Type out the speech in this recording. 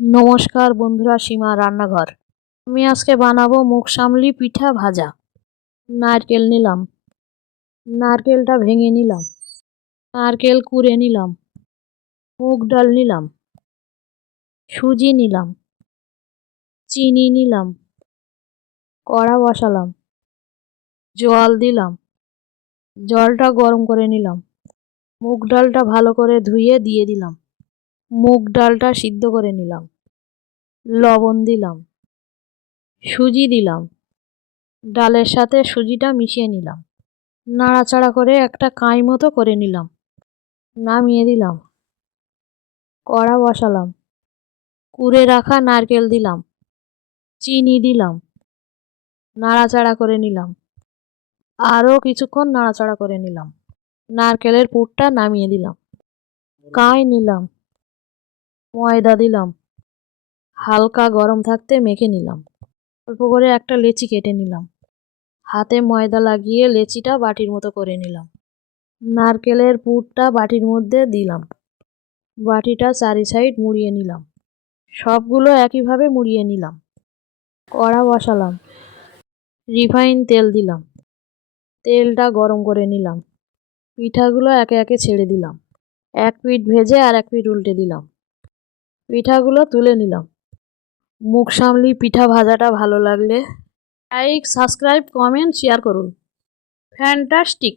নমস্কার বন্ধুরা, সীমা রান্নাঘর। আমি আজকে বানাবো মুগ সামলি পিঠা ভাজা। নারকেল নিলাম, নারকেলটা ভেঙে নিলাম, নারকেল কুড়ে নিলাম, মুগ ডাল নিলাম, সুজি নিলাম, চিনি নিলাম, কড়া বসালাম, জল দিলাম, জলটা গরম করে নিলাম, মুগ ডালটা ভালো করে ধুয়ে দিয়ে দিলাম, মুগ ডালটা সিদ্ধ করে নিলাম, লবণ দিলাম, সুজি দিলাম, ডালের সাথে সুজিটা মিশিয়ে নিলাম, নাড়াচাড়া করে একটা কাঁই মতো করে নিলাম, নামিয়ে দিলাম, কড়া বসালাম, কুড়ে রাখা নারকেল দিলাম, চিনি দিলাম, নাড়াচাড়া করে নিলাম, আরও কিছুক্ষণ নাড়াচাড়া করে নিলাম, নারকেলের পুরটা নামিয়ে দিলাম, কাঁই নিলাম, ময়দা দিলাম, হালকা গরম থাকতে মেখে নিলাম, অল্প করে একটা লেচি কেটে নিলাম, হাতে ময়দা লাগিয়ে লেচিটা বাটির মতো করে নিলাম, নারকেলের পুরটা বাটির মধ্যে দিলাম, বাটিটা চারি সাইড মুড়িয়ে নিলাম, সবগুলো একইভাবে মুড়িয়ে নিলাম, কড়া বসালাম, রিফাইন তেল দিলাম, তেলটা গরম করে নিলাম, পিঠাগুলো একে একে ছেড়ে দিলাম, এক পিঠ ভেজে আর এক পিঠ উল্টে দিলাম, পিঠাগুলো তুলে নিলাম। মুগ সামলি পিঠা ভাজাটা ভালো লাগলে লাইক, সাবস্ক্রাইব, কমেন্ট, শেয়ার করুন। ফ্যান্টাস্টিক।